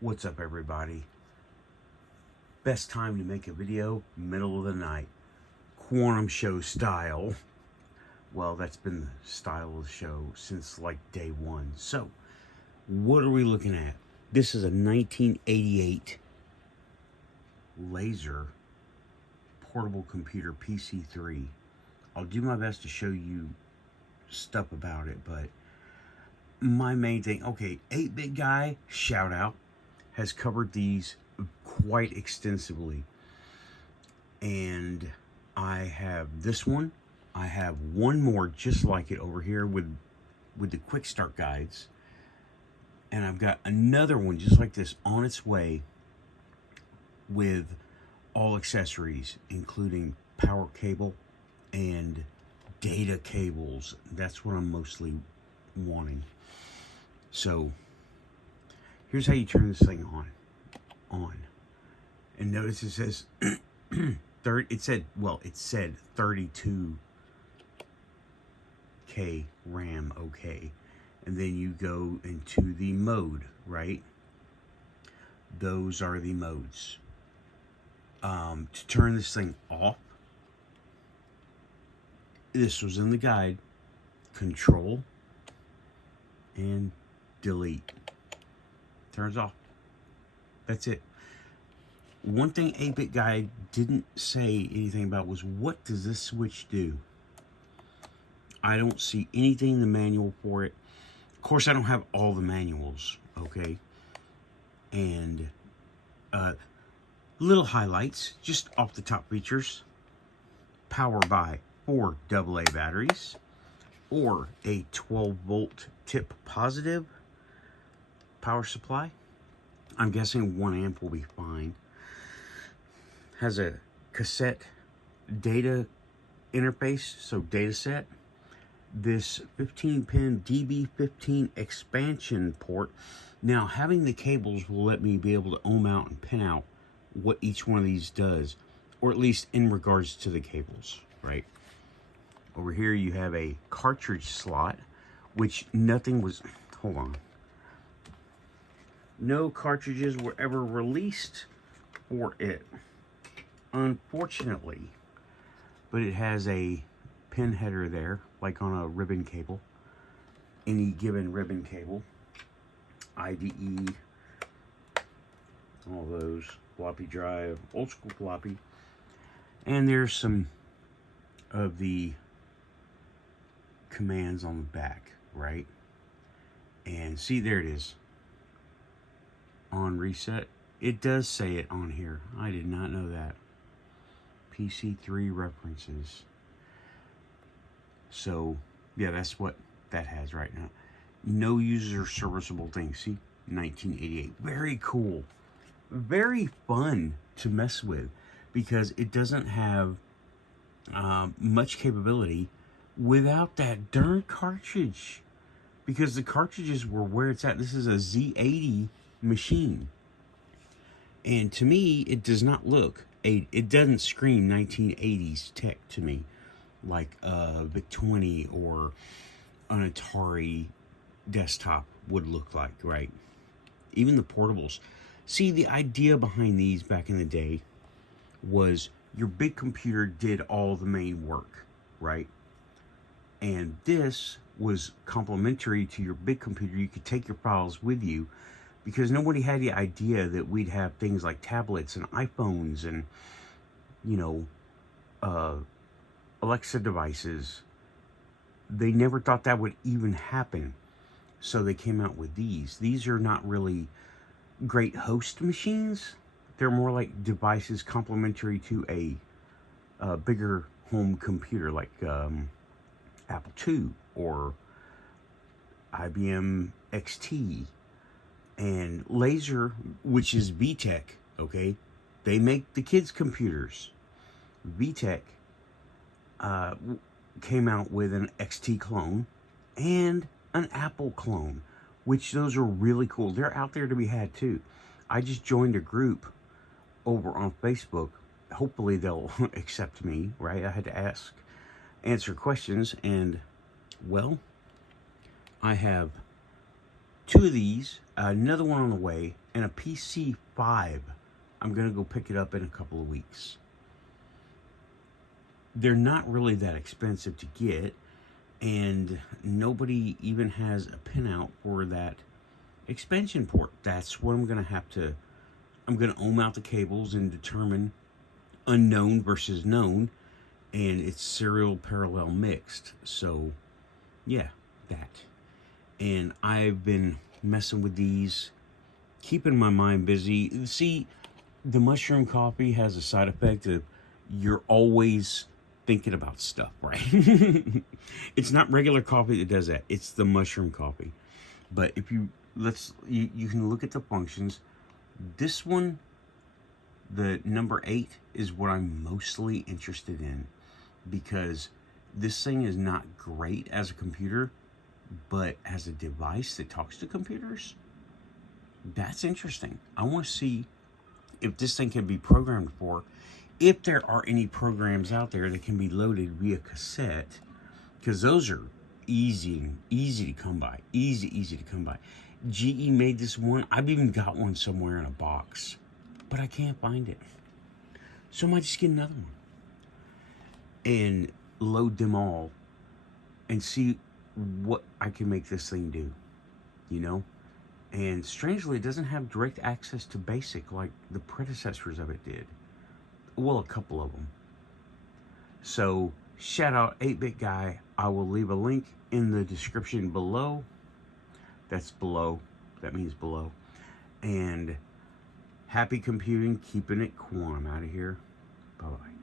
What's up, everybody? Best time to make a video, middle of the night. Quantum show style. Well, that's been the style of the show since like day one. So, what are we looking at? This is a 1988 Laser portable computer PC3. I'll do my best to show you stuff about it, but my main thing, okay, 8-Bit Guy, shout out, has covered these quite extensively. And I have this one. I have one more just like it over here with the quick start guides. And I've got another one just like this on its way with all accessories, including power cable and data cables. That's what I'm mostly wanting. So here's how you turn this thing on. And notice it says it said 32K RAM, okay. And then you go into the mode, right? Those are the modes. To turn this thing off, this was in the guide, control and delete. Turns off. That's it. One thing 8-Bit Guy didn't say anything about was, what does this switch do? I don't see anything in the manual for it. Of course, I don't have all the manuals, okay? And little highlights, just off the top features. Power by 4 AA batteries, or a 12-volt tip positive power supply. I'm guessing 1 amp will be fine. Has a cassette data interface, so data set. This 15-pin DB15 expansion port. Now, having the cables will let me be able to ohm out and pin out what each one of these does, or at least in regards to the cables, right? Over here you have a cartridge slot, which nothing was, hold on. No cartridges were ever released for it, unfortunately. But it has a pin header there, like on a ribbon cable. Any given ribbon cable. IDE, all those, floppy drive, old school floppy. And there's some of the commands on the back, right? And see, there it is. On reset. It does say it on here. I did not know that. PC3 references. So, yeah, that's what that has right now. No user serviceable thing. See? 1988. Very cool. Very fun to mess with, because it doesn't have much capability without that darn cartridge. Because the cartridges were where it's at. This is a Z80 machine. And to me, it does not look, it doesn't scream 1980s tech to me, like a VIC-20 or an Atari desktop would look like, right? Even the portables. See, the idea behind these back in the day was your big computer did all the main work, right? And this was complementary to your big computer. You could take your files with you, because nobody had the idea that we'd have things like tablets and iPhones and, you know, Alexa devices. They never thought that would even happen. So they came out with these. These are not really great host machines. They're more like devices complementary to a bigger home computer, like Apple II or IBM XT. And Laser, which is VTech, okay? They make the kids' computers. VTech came out with an XT clone and an Apple clone, which those are really cool. They're out there to be had too. I just joined a group over on Facebook. Hopefully they'll accept me, right? I had to answer questions, and well, I have 2 of these, another one on the way, and a PC5. I'm going to go pick it up in a couple of weeks. They're not really that expensive to get, and nobody even has a pinout for that expansion port. That's what I'm going to ohm out the cables and determine unknown versus known, and it's serial parallel mixed. So yeah, that. And I've been messing with these, keeping my mind busy. See, the mushroom coffee has a side effect of you're always thinking about stuff, right? It's not regular coffee that does that. It's the mushroom coffee. But if you you can look at the functions. This one, the number 8, is what I'm mostly interested in, because this thing is not great as a computer, but as a device that talks to computers, that's interesting. I want to see if this thing can be programmed for, if there are any programs out there that can be loaded via cassette, because those are easy to come by. Easy to come by. GE made this one. I've even got one somewhere in a box, but I can't find it. So I might just get another one and load them all and see what I can make this thing do, you know? And strangely, it doesn't have direct access to BASIC like the predecessors of it did. Well, a couple of them. So, shout out 8-Bit Guy. I will leave a link in the description below. That's below. That means below. And happy computing, keeping it cool. I'm out of here. Bye-bye.